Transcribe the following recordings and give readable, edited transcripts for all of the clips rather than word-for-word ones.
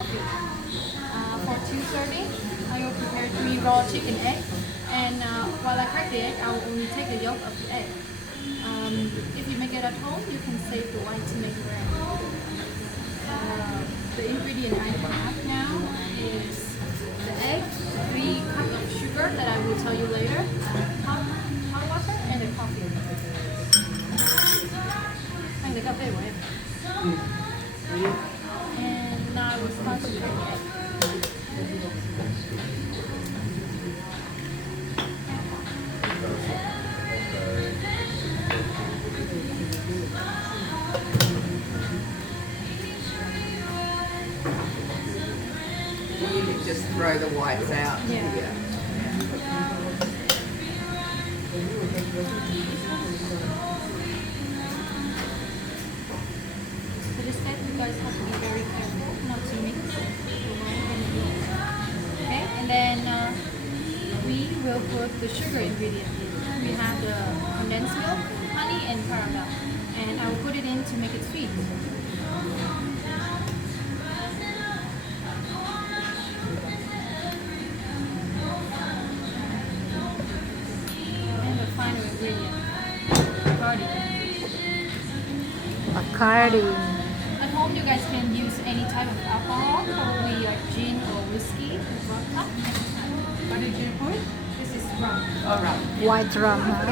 For 2 serving, I will prepare 3 raw chicken eggs. And while I crack the egg, I will only take the yolk of the egg. If you make it at home, you can save the white to make bread. The ingredient I have now is the egg, 3 cups of sugar that I will tell you later, hot water, and the coffee. Anh lấy cà phê của em. And now I will start to crack the egg. You can just throw the whites out. Yeah. For this step, you guys have to be very careful not to mix the wine and the milk. Okay, and then we will put the sugar ingredient in. We have the condensed milk, honey, and caramel. And I will put it in to make it sweet. And the final ingredient, Bacardi. Bacardi. At home, you guys can use any type of alcohol, probably like gin or whiskey, vodka. What did you put? This is rum. All right. White rum, huh?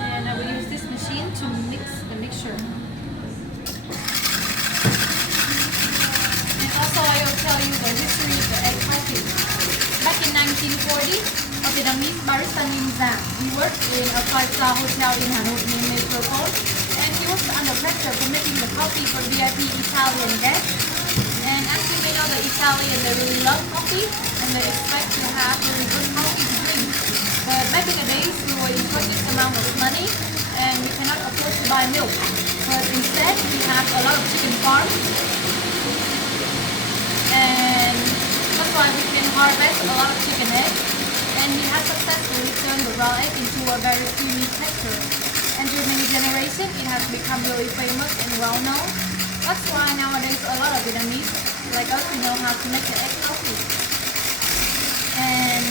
And I will use this machine to mix the mixture. And also, I will tell you the history of the egg coffee. Back in 1940, a Vietnamese barista named Zhang, he worked in a 5-star hotel in Hanoi named Metropole, and he was under pressure for making the coffee for VIP Italian guests. And as you may know, the Italian, they really love coffee, and they expect to have really good coffee to drink. But back in the days, we were in this amount of money, and we cannot afford to buy milk. But instead, we have a lot of chicken farms, and that's why we can harvest a lot of chicken eggs. And he has successfully turned the raw egg into a very creamy texture. And through many generations, it has become really famous and well known. That's why nowadays a lot of Vietnamese, like us, we know how to make the egg coffee. And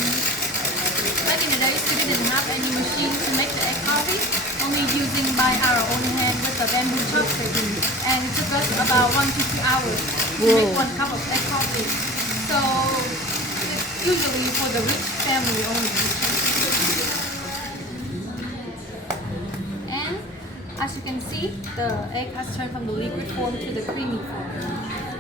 back in the days, we didn't have any machine to make the egg coffee, only using by our own hand with a bamboo chopstick. And it took us about 1 to 2 hours to make 1 cup of egg coffee. So it's usually for the rich family only. And as you can see, the egg has turned from the liquid form to the creamy form. And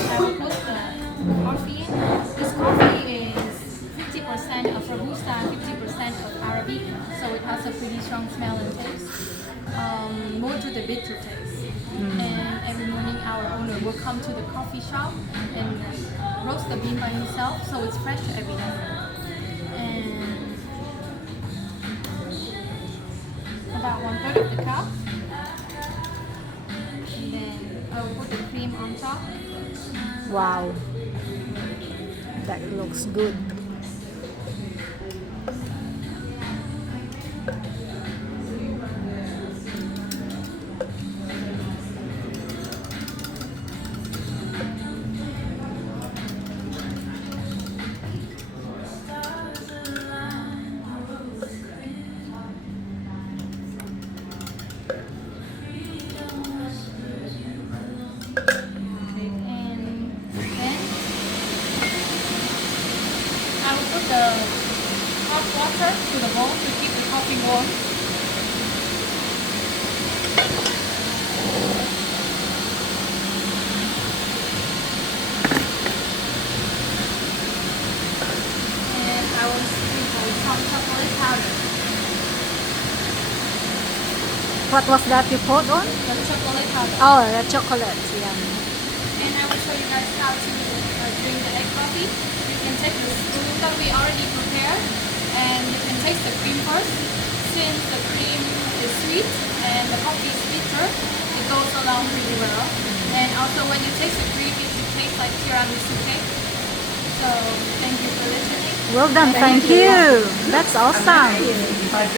I will put the coffee in. This coffee is 50% of Robusta and 50% of Arabica, so it has a pretty strong smell and taste, more to the bitter taste. And every morning our owner will come to the coffee shop and roast the bean by himself, so it's fresh every day. And about 1/3 of the cup. And then I will put the cream on top. Wow. That looks good. And then I will put the hot water to the bowl to keep the coffee warm. And I will sprinkle some chocolate powder. What was that you put on? The chocolate powder. Oh, the chocolate. Yeah. And I will show you guys how to drink the egg coffee. You can take the spoon that we already prepared, and you can taste the cream first. Since the cream is sweet and the coffee is bitter, it goes along pretty well. And also when you taste the cream, it should taste like tiramisu cake. So thank you for listening. Well done. Thank you. That's awesome. Amazing.